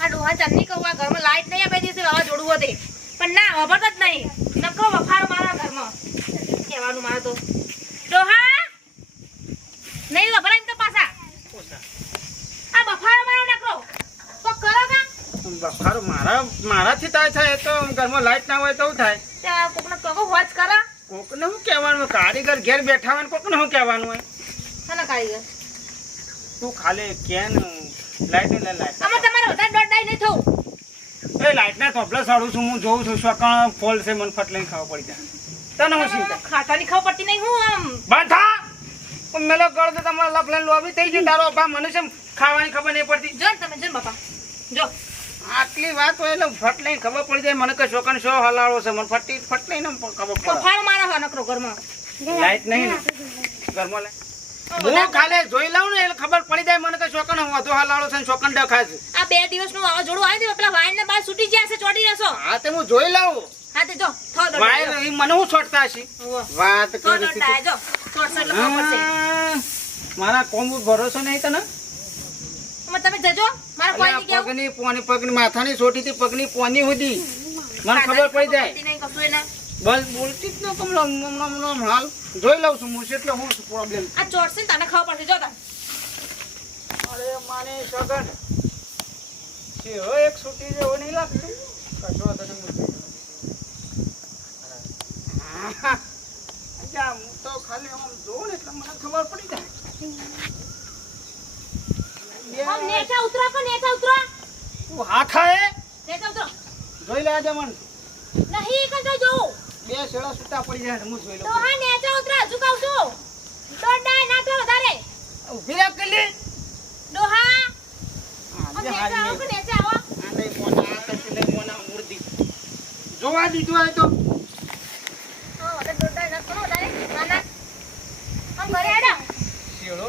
આ ડોહા ચાંદની કહું આ ઘરમાં લાઈટ નહીં આપે દિવસે વાવાઝોડું હોતે પણ ના વાપરતા જ નહીં. નકરો વફારો મારા ઘરમાં. કહેવાનું મારે તો. ડોહા! નહીં વપરાય ને તો પાછા. આ બફારો મારો નકરો. તો કરો કા બફારો મારા મારાથી થાય છે તો ઘરમાં લાઈટ ના હોય તો થાય? ત્યાં કોકને કહો હોજ કરા. કોકને શું કહેવાનું? કારીગર ઘેર બેઠા હોય ને કોકને શું કહેવાનું હોય? હા કારીગર. તું ખાલી કેન લાઈટ ને લાઈટ. આમાં તમારે વધારે દોડ ડાઈ નહીં થવું. એ લાઈટ ના થોપલા સાડું છું હું જોઉં છું સકણ ફોલ છે મને ફટ લઈને ખાવા પડી જાય. તને હું ચિંતા ખાતાની ખાવા પડતી નહીં હું આમ. બાથા મેલો ગળ તો તમારા લફલાઈને લોબી થઈ ગયું તારો બા મને છે ખાવાની ખબર નહીં પડતી. જો તમે જો બાપા. જો. આટલી વાત હોય એટલે ફટ લઈને ખબર પડી જાય મને કે શોકન શો હલાળો છે મને ફટી ફટ લઈને ખબર પડે. ફાળ મારા નકરો ઘરમાં. લાઈટ નહીં ઘરમાં લાઈટ. હું કાલે જોઈ લઉં ને એટલે ખબર પડી જાય મને તો શોકન વધુ હલાળો છે ને શોકન ડખા છે આ બે દિવસનું વાવાઝોડું આવ્યું પેલા વાયર ને બાર છૂટી ગયા છે ચોટી જશો હા તે હું જોઈ લઉં. હા તે જો થો વાયર મને હું છોડતા હશી? વાત કરી જો છોડશો એટલે ખબર પડશે મારા કોમ ભરોસો નહીં તને? તમે જજો મારે કોઈ નહીં પગની પોની પગની માથાની સોટીથી પગની પોની સુધી. મને ખબર પડી જાય. નહીં કશું એને. બસ બોલતી જ ન લમ લમ હાલ જોઈ લઉં છું હું એટલે હું પ્રોબ્લેમ આ ચોટશે તને ખબર પડશે જો તને અરે માને સગન. છે હો એક છૂટી જેવો નહીં લાગતું. લઉં. હા, અચ્છા, હું તો ખાલી આમ જોઉં ને એટલે મને ખબર પડી જાય. નેઠા ઉતરો પણ નેઠા ઉતરો. તું હા? ખાય નેઠા ઉતરો. જોઈ લેજે મને નહીં કઈ જો જોઉં. બે શેડા છૂટા પડી જાય હું જોઈ તો લઉં હા નેચો ઉતરા હજુ કહું છું. તો ડાય ના તો વધારે ઊભી રાખ કલી ડોહા જોવા દીધું જે નેચા હારી આવો લે. કે નેચા આવો આ નહીં મોના, આ નથી નહીં મોના, મૂર્તિ. જોવા દીધું હોય તો હા, વધારે દોડ ડાય ના કરો વધારે ના ના આમ ઘરે હેડો શેડો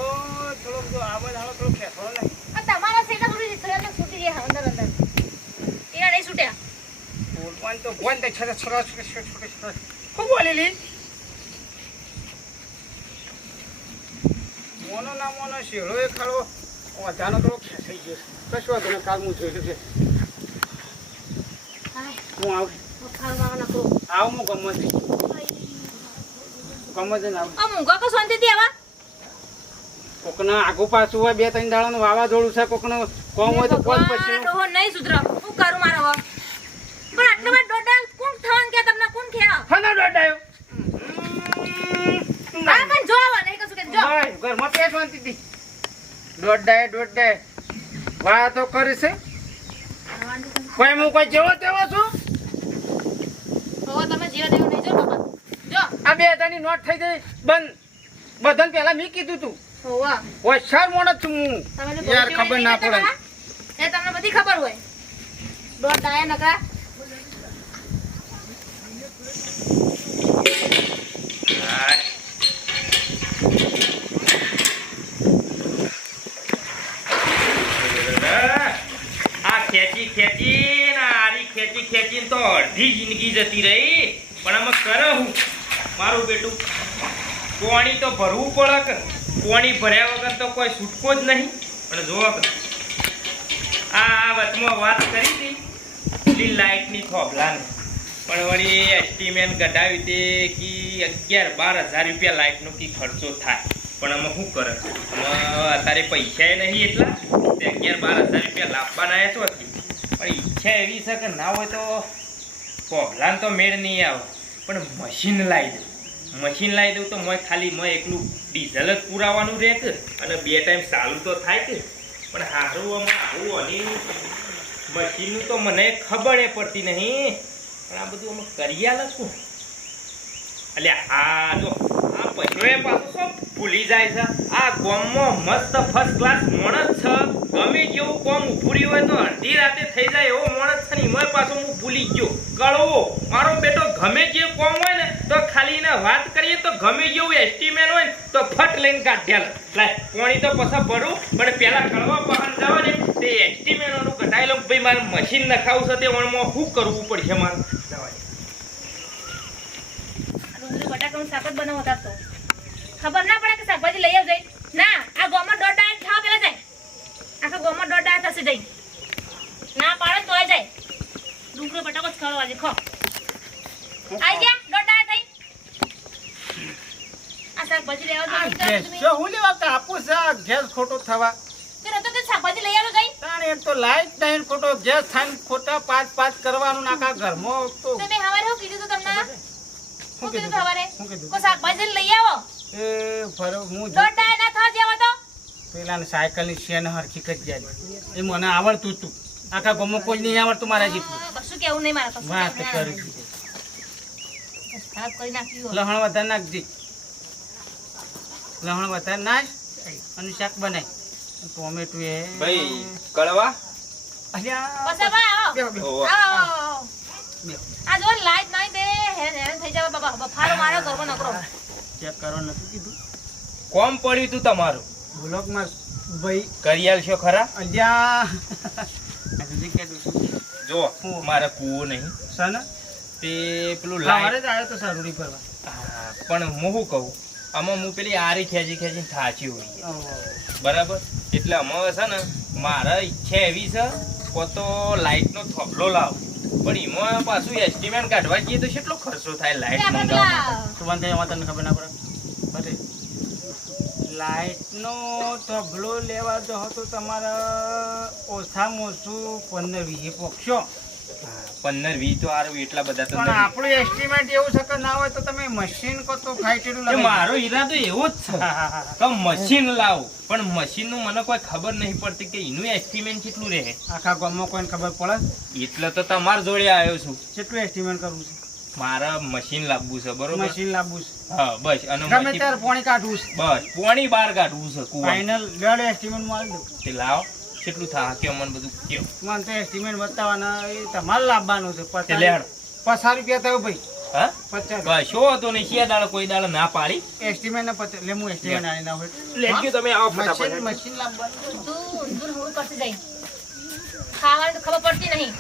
થોડોક જો આવાજ આવે થોડો ખેંચવાનો નહીં. આ તમારા સેટા થોડી રીત છૂટી ગયા અંદર અંદર એના નહીં છૂટ્યા છરા, છરા, છરા, છરા, છરા, છરા. ખૂબ બોલેલી. મોનો ના મોનો શેળો એ ખાડો વધાનો થોડો ખેંચાઈ ગયો કશું વાંધો નહીં, કાલ હું જોઈ લઉં. હું આવું આવું હું ગમે તે ગમે તે આવું શાંતિથી આવા કોકના આગુ પાછું હોય બે ત્રણ દાડાનું વાવાઝોડું છે કોકનો કોમ હોય તો કોઈ પછી નહીં સુધરો હું કરું મારો પણ આટલા બધા દોડા કોણ થવાનું કે તમને ફનો દોડાયો આ પણ જો આવા નહીં કશું કે જો. ભાઈ ઘરમાં પેટ વાંચી હતી દોડાય દોડાય તો કરે છે કોઈ હું કોઈ જેવો તેવો છું? તો તમે જીવા દેવ નહીં જો બાપા. જો. આ બે હજારની નોટ થઈ ગઈ. બંધ. બધાને પહેલા મેં કીધું તું. હોવા હોશિયાર મોણ છું હું. યાર ખબર ના પડે. એ તમને બધી ખબર હોય. દોડ ડાયા નકરા આ ખેંચી ખેંચી ને આમાં કરે મારું બેટું કોણી તો ભરવું પડે કે પોણી ભર્યા વગર તો કોઈ છૂટકો જ નહીં. પણ જો કે આ વચમાં વાત કરી હતી લાઇટની થોભલાની. પણ વળી એસ્ટિમેટ કઢાવી તે કે અગિયાર બાર હજાર રૂપિયા લાઇટનો કી ખર્ચો થાય. પણ આમાં શું કરે? અત્યારે પૈસા નહીં એટલા. અગિયાર બાર હજાર રૂપિયા લાવવાના છો પણ ઈચ્છા એવી છે કે ના હોય તો પોભલાન તો મેળ નહીં આવે. પણ મશીન લાવી દઉં. મશીન લાવી દઉં તો મેં ખાલી મેં એકલું ડીઝલ જ પુરાવાનું રહે કે અને બે ટાઈમ ચાલુ તો થાય કે. પણ સારું આમાં આવું અને મશીનનું તો મને ખબર પડતી નહીં. પણ આ બધું અમે કરી આલે શું અલ્યા, આ જો, આ પૈસો પાછું શું? ભૂલી જાય છે. આ ગોમમાં મસ્ત ફર્સ્ટ ક્લાસ મોણસ છે. ગમે જેવું કોમ ઉભુરી હોય તો અડધી રાતે થઈ જાય એવો મોણસ છે ને એમાં પાછો હું ભૂલી ગયો. કળવો, મારો બેટો ગમે જે કોમ હોય ને, તો ખાલી એને વાત કરીએ તો ગમે જેવું એસ્ટિમેટ હોય તો ફટ લઈને કાઢ્યા લાય, પોણી તો પછી ભરું, પણ પેલા કળવા બહાર જવા ને તે એસ્ટિમેટોનું કઢાઈ લઉં ભાઈ, મારે મશીન નખાવું છે તે વણમાં શું કરવું પડશે મારે? આપણું શાક જ બનાવો તો. ખબર ના પડે કે શાકભાજી લઈ આવજે. ના આ ગોમાં દોઢ ડાળ ખાવા પેલા જાય. આખા ગોમાં દોઢ ડાળ થશે જઈ. ના પાડે તોય જાય. ડુંગળી બટાકો જ ખાવા આજે ખો. આઈ ગયા દોઢ ડાળ થઈ. આ શાકભાજી લેવા જાવ હું લેવા કાપું શાક ગેસ ખોટો થવા. શાકભાજી લઈ આવ્યો જઈ. તાણ તો લાઈટ ખોટો ગેસ થાય ખોટા પાંચ પાંચ કરવાનું નાકા ઘરમાં તો શું કીધું શાકભાજી લઈ આવો? એ ફરો હું જો- ના થવા જેવો તો? પેલા સાયકલની શેન હરખી કરી જાય એ મને આવડતું હતું આખા ગામમાં કોઈ નહીં આવડતું મારા જેટલું. અ, કેવું નહીં મારે વાત કેવું કરી ખરાબ કરી નાખ્યું લહણ વધારે નાખજે. લહણ વધારે નાખ અને શાક બનાય. ટોમેટો એ. ભાઈ કળવા અલ્યા. આવો. આવો. આ જો લાઈટ નહીં તે હેરાન હેરાન જાવ બાબા ઘરમાં નકરો. ચેક કરવા નથી કીધું. કોમ પડ્યું તું તમારું? બ્લોકમાં ભાઈ કરી આલશો ખરા? અલ્યા. જો મારે કૂવો નહીં. સન તે પેલું સવારે લાઈટ જ આવ્યો તો સારું ફરવા પણ હું શું કહું? આમાં હું પેલી આરી ખેંચી ખેંચી થાચી હોય. બરાબર? એટલે અમારે છે ને મારા ઈચ્છા એવી છે કો તો લાઇટનો થોભલો લાવ. પણ એમાં પાછું એસ્ટિમેટ કાઢવા જઈએ તો કેટલો ખર્ચો થાય લાઈટ મંગાવવા વાંધો એમાં તને ખબર ના પડે? અરે લાઇટનો તબલો લેવા જો તો તમારા ઓછામાં ઓછું પંદર વીસ પોક્ષો પંદર વીસ તો આરો એટલા બધા તો પણ આપણું એસ્ટિમેટ એવું છે કે ના હોય તો તમે મશીન કો તો ફાઈટેડું મારો ઈરાદો એવો જ છે. કે મશીન લાવ. પણ મશીનનું મને કોઈ ખબર નહીં પડતી કે એનું એસ્ટિમેટ કેટલું રહે. આખા ગામમાં કોઈને ખબર પડે એટલે તો તમારા જોડે આવ્યો છું. કેટલું એસ્ટિમેટ કરવું છે? મારા મશીન લાવવું છે બરોબર? મશીન લાવવું હા બસ. અને છે ગમે ત્યારે પાણી કાઢવું છે. બસ પોણી બહાર કાઢવું છે ફાઇનલ લેડ એસ્ટિમેટમાં આવી દઉં. તે લાવ. કેટલું થાય? કે મને બધું? કયો? મને તો એસ્ટિમેટ બતાવવાના એ તમારે લાવવાનું છે પચાસ રૂપિયા થયો ભાઈ. હા? પચાસ. બસ શો હતો શિયા દાડો કોઈ દાડો ના પાડી? એસ્ટિમેટ ને પચાસ લે હું એસ્ટિમેટ આની ના હોય. લેજો તમે આવો ફટાફટ. મશીન લાવવાનું. ઊંધું ઊંધું હોડું કરતી જાય ખાવાની ખબર પડતી નહીં.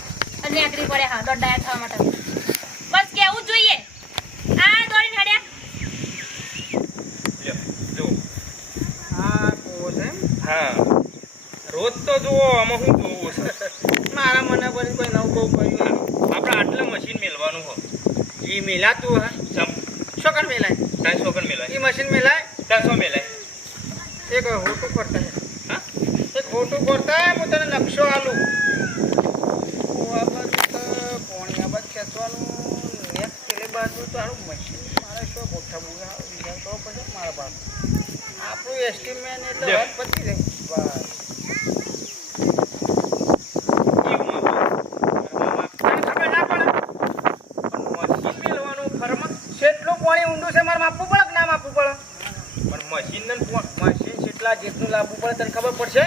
અને આકરી પડે હા દોઢ ડાયા થવા માટે. બસ કેવું જ જોઈએ? આ દોડીને હડ્યા જો એમ? હા. રોજ તો જુઓ આમાં શું જોવું છે. મારા મને પર કોઈ નવું બહુ કર્યું આપણે આટલે મશીન મેળવાનું હો. એ મેલાતું હા. સમ શોકન મેલાય? ત્રણ સો મેલાય. એ મશીન મેલાય? ત્રણસો મેલાય. એક હોટું કરતા હે. હા? એક હોટું કરતા હું તને નકશો આલું કૂવા બાજુ તો પોણી આ બાજુ ખેંચવાનું નેક પેલી બાજુ તારું મશીન મારે શું ગોઠવવું આ વિચાર કરવો પડશે ને મારા પાસે આપણું એસ્ટિમેટ એટલે લ્યો. વાત પતી જાય બસ એવું માપો. તને ખબર ના પડે પણ મશીન મેળવાનું ખરમાં કેટલું પાણી ઊંડું છે મારે માપવું પડે કે ના માપવું પડે? પણ મશીન ને મશીન કેટલા જેટલું લાવવું પડે તને ખબર પડશે?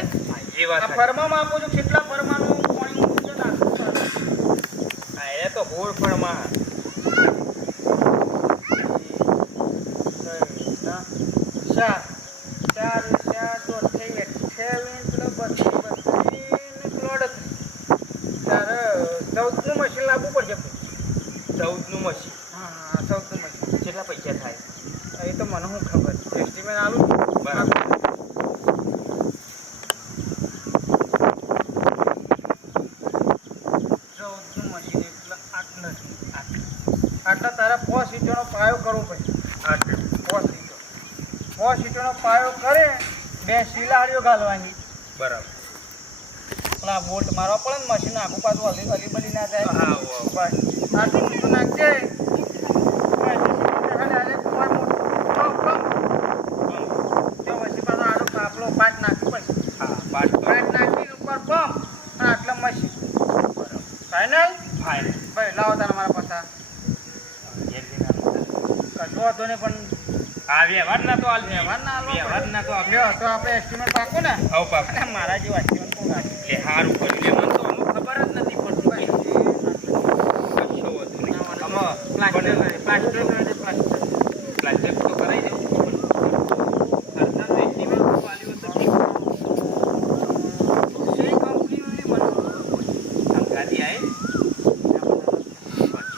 એ વાત. ફરમાં આપું છું કેટલા ફરમાનું પાણી ઊંડું છે નાખવું એ તો હોળ પણ માં ચાર ચાર ચાર તો અઠ્યાવીસ અઠ્યાવીસ પેલો બત્રીસ બત્રીસ અડત્રીસ તારે ચૌદનું મશીન લાવવું પડશે. ચૌદનું મશીન હા ચૌદનું મશીન કેટલા પૈસા થાય? એ તો મને શું ખબર? એસ્ટિમેટ આલું? બરાબર. ચૌદનું મશીન એટલે આટલા આટલા તારા પોસ સીટોનો પાયો કરવો પડે. પોસ સીટો. પોસ સીટોનો પાયો કરે બે શિલાડીઓ ગાલવાની. બરાબર. પેલા બોલ્ટ મારવા પડે ને મશીન આખું પાછું હલી હલી બલી ના જાય હા. બસ. આટલું ઊંચું નાખજે બસ. એટલે આજે કુંવાર મોટું પંપ, પંપ. તે પછી પાછો આડો કાપલો પાટ નાખી પડે હા પાટ પાટ નાખી ઉપર પંપ અને આટલા મશીન. ફાઇનલ ફાઇનલ ભાઈ લાવો તારા મારા પાછા. કશો વાંધો નહીં પણ હા વ્યવહાર ના તો હાલ વ્યવહાર ના વ્યવહાર ના તો આપણે તો આપણે એસ્ટિમેટ પાકું ને. હવ પાક. મારા જેવા એસ્ટિમેટ કોણ રાખે? લે હારું કર્યું. લે મને તો અમુક ખબર જ નથી પડતી પ્લાસ્ટર પ્લાસ્ટર પ્લાસ્ટર. પ્લાસ્ટર તો કરાઈ દઉં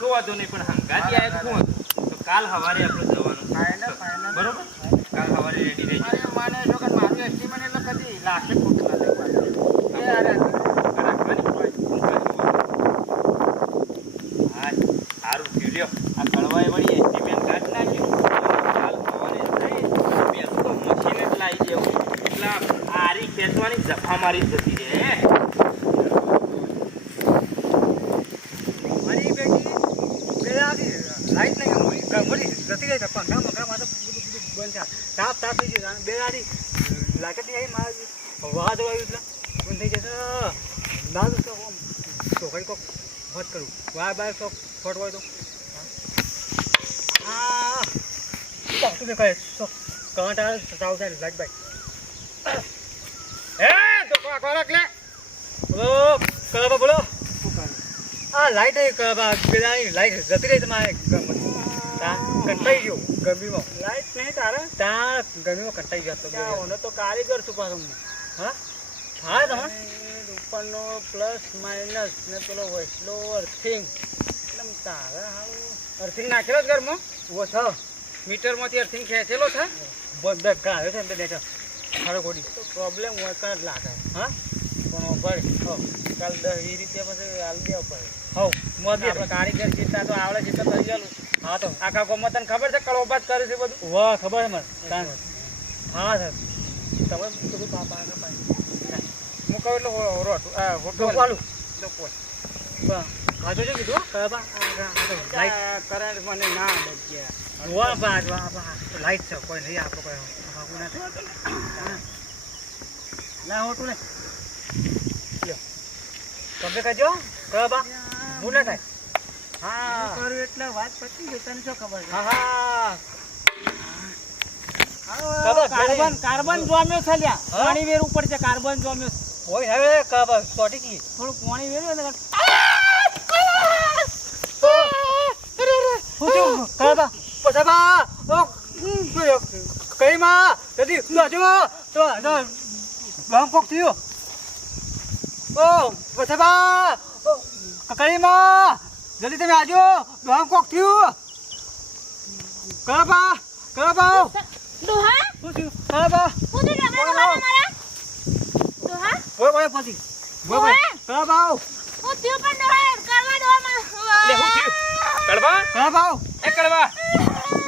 વાંધો નહીં પણ હંગાતી આય શું હતું તો કાલ સવારે આપણે જવાનું. બરોબર? કાલ સવારે રેડી રહી માને છો કે મારું estimate એટલે કદી લાખે ખોટું ના થાય પાછું. એ હારે હતું. રાખવાની હા સારું થયું લ્યો આ કળવાએ વળી estimate કાઢી નાખ્યું કાલ સવારે જઈ બેસતો મશીન આરી ખેંચવાની જફા મારી જતી રે લાઈટ નહીં ગમી મરી જતી રહી તો પંખા મખા તો બધું થયા. તાપ તાપ થઈ ગયું. બે દાડી લાઈટ નહીં આવી, મારી વાદ આવ્યું એટલે. બંધ થઈ જશે. ના તો કઈ કોક કરું. વાર બાર કોક ફોટ હોય તો. હા. તો કરંટ આવે સાવ થાય લાઈટ બાઈટ. હે કોક કોક લે. બોલો બોલો. આ લાઈટ એ પેલાની લાઈટ જતી રહી તમારે. કંટાઈ ગયો ગરમીમાં. લાઈટ નહીં તારે? તા ગરમીમાં કંટાઈ ગયો ઓનો તો કારીગર છું પાછો હા. હા? તમે? ઉપરનો પ્લસ માઇનસ ને પેલો વસલો અર્થિંગ એટલે તારે હારું. અર્થિંગ નાખેલો જ ઘરમાં? ઊભો છો મીટરમાંથી અર્થિંગ ખેંચેલો છે? બધા ગાયો છે ને બેઠો. હારો ગોડી. પ્રોબ્લેમ હોય કર લાગે. હા? પણ ભાઈ કાલ દસ એ રીતે પછી હાલ દેવા પડે. હો મોદી આપણે કારીગર જેટલા તો આવડે જેટલા કરી ગયેલું. હા તો. આખા કોમ તને ખબર છે કળોબાદ કરે છે બધું? વાહ ખબર છે મને. હા સર તમે બધું આગળ પાય હું. કહું એટલે રોટ હોટો વાળું કરંટ મને ના બચ્યા વાહ વાહ વાહ વાહ લાઈટ છે કોઈ નહીં આપણો કોઈ ભાગું ના ના હોટું ને તમે કહેજો કબા હું ના થાય હા કરું એટલે વાત પતી ગઈ તને શું ખબર હા હા કાર્બન કાર્બન જોમ્યો છે લ્યા પાણી ઉપર છે કાર્બન જોમ્યો હોય હવે કબા સોટી કી થોડું પાણી વેર્યું ને કબા પછા ઓ કઈ માં જલ્દી બાજુ તો તો ગામ કોક થયો ઓ પછા કકડીમાં જલ્દી તમે આજો ગામ કોક થયું કબા કબા ડોહા શું થયું કબા હું તો ડબલા મારા મારા ડોહા ઓય ઓય પછી ઓય ઓય કબા હું થયું પણ ડોહા કરવા ડોહા લે હું થયું કડવા? ભાવ? એ કડવા.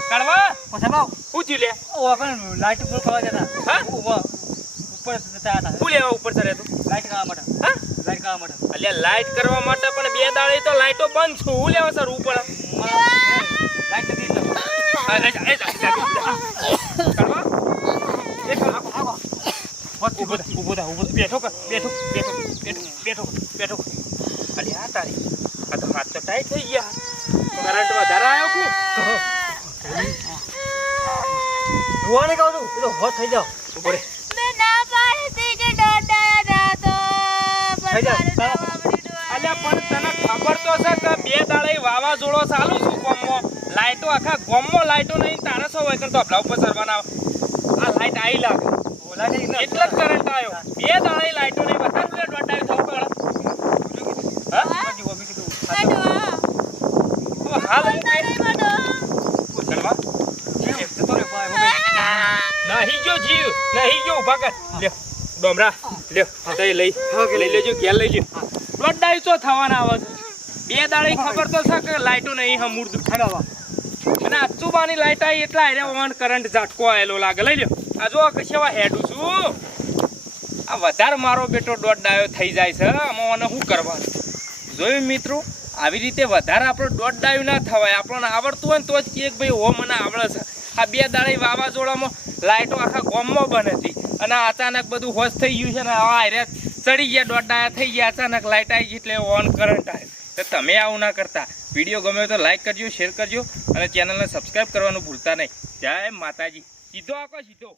કડવા? પછા ભાવ? હું લે? ઓ પણ લાઈટ ઉપર કરવા જતા. હા? ઉપર ઉપર જતા હતા. હું લેવા ઉપર ચડે તું? લાઈટ કરવા માટે. હા? લાઈટ કરવા માટે. અલ્યા લાઈટ કરવા માટે પણ બે દાડે તો લાઈટો બંધ છું. હું લેવા સર ઉપર લાઈટ નથી કડવા? એ કડવા ઊભો થા, ઊભો બેઠો બેઠો બેઠો બેઠો બેઠો બેઠો અલ્યા તારી આ તો હાથ તો ટાઈટ થઈ ગયા કરંટ વધારે આવ્યો કુ રોવાને કહું છું એ તો થઈ જાઓ ઊભો રે મેં ના પાડતી કે ડોડાયા ના તો થઈ જા, પણ ચાલો. મારે ડોહા બની અલ્યા પણ તને ખબર તો છે કે બે દાડે વાવાઝોડો ચાલુ છું ગોમમાં લાઈટો આખા ગોમમાં લાઈટો નહીં તારા શું હોય તો ઉપર સરવાના આ લાઈટ આવી લાગે એટલે જ કરંટ આવ્યો બે દાડે લાઈટો નહીં થવું પડે હા હા? જુઓ, મેં કીધું. મેં ડોહા હવે હાલ હું બોલતા નહીં માં ડોહા કરવા જીવ, જતો રહ્યો, ભાઈ, હું કઈ- નહીં ગયો જીવ નહીં ગયો ઊભા કર. લે ડોમરા લ્યો તઈ લઈ લઈ લેજો ઘેર લઈ લ્યો. દોઢ તો થવાના આવે છે? બે દાડે ખબર તો છે કે લાઈટો નહીં હમુરદું હેલો, વાહ. અને અચુબાની લાઈટ આવી એટલે આરે ઓન કરંટ ઝાટકો આવેલો લાગે. લઈ લ્યો. આ જો કશેવા હેડું છું. આ વધારે મારો બેટો દોઢ ડાયો થઈ જાય છે. આમાં શું કરવાનું? જોયું મિત્રો? આવી રીતે વધારે આપણો દોઢ ડાયો ના થવાય. આપણને આવડતું હોય ને તો જ કે ભાઈ હો મને આવડે છે. આ બે દાડે વાવાઝોડામાં લાઈટો આખા ગોમમાં બન હતી અને અચાનક બધું હોશ થઈ ગયું છે ને, આ હારે ચડી ગયા, દોઢ ડાયા થઈ ગયા, અચાનક લાઇટ આવી ગઈ એટલે ઓન કરંટ આવે. તો તમે આવું ના કરતા. વીડિયો ગમે તો લાઇક કરજો શેર કરજો અને ચેનલને સબસ્ક્રાઈબ કરવાનું ભૂલતા નહીં. જય માતાજી. સીધો આકો સીધો.